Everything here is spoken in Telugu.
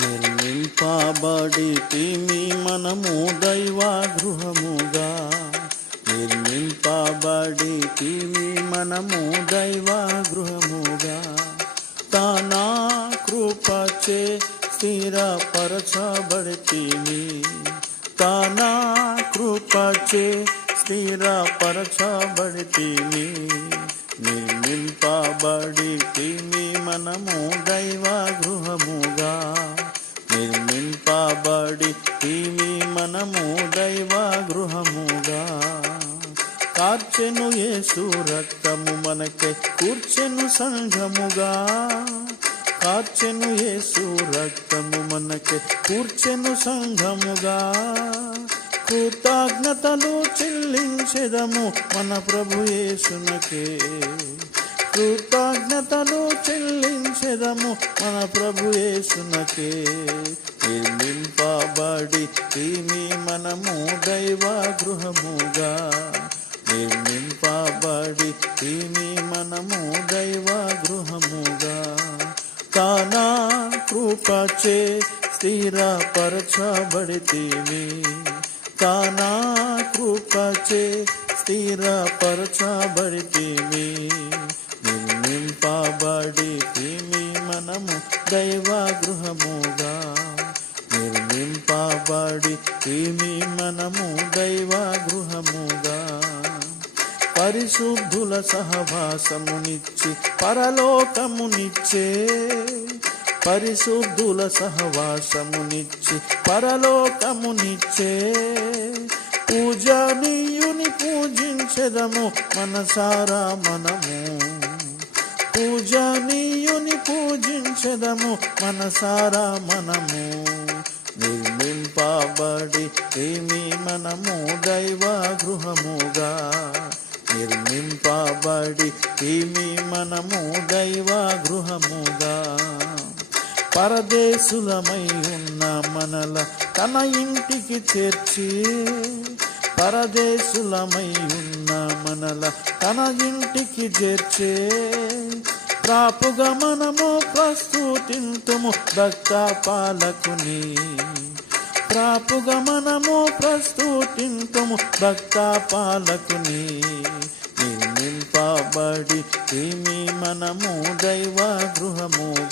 నిర్మింపబడి తిమి మనము దైవ గృహముగా నిర్మింపబడి తిమి మనము దైవ గృహముగా తన కృపచే స్థిరపరచబడితిమి తన కృపచే స్థిరపరచబడితిమి నిర్మింపబడి తిమి మనము దైవ ఈమె మనము దైవ గృహముగా కార్చెను యేసు రక్తము మనకే కూర్చెను సంఘముగా. కార్చెను యేసు రక్తము మనకే కూర్చెను సంఘముగా. కృతజ్ఞతలు చెల్లించెదము మన ప్రభు యేసునకే. కృతజ్ఞతలు చెల్లించెదము మన ప్రభు యేసునకే. నిర్మింపబడి తిమి మనము దైవ గృహముగా నిర్మింపబడి తిమి మనము దైవ గృహముగా కానా కృపచే స్థిరపరచబడితిమి కానా కృపచే స్థిరపరచబడితిమి నిర్మింపబడి తిమి మనము దైవ గృహముగా నిర్మింపబడి ఏమి మనము దైవ గృహముగా. పరిశుద్ధుల సహవాసమునిచ్చి పరలోకమునిచ్చే. పరిశుద్ధుల సహవాసమునిచ్చి పరలోకమునిచ్చే. పూజనీయుని పూజించెదము మనసారా మనము. పూజనీయుని పూజించెదము మనసారా మనము. నింపబడి ఏమి మనము దైవ గృహముగా? నిర్మింపబడి ఏమి మనము దైవ గృహముగా? పరదేశులమై ఉన్న మనల తన ఇంటికి చేర్చి పరదేశులమై ఉన్న మనల తన ఇంటికి చేర్చే ప్రాపుగా మనము ప్రస్తుతింతుము భక్త పాలకుని. ప్రాపుగా మనము ప్రస్తుతింతుము భక్త పాలకుని నిర్మింపబడి ఏమి మనము దైవ గృహముగా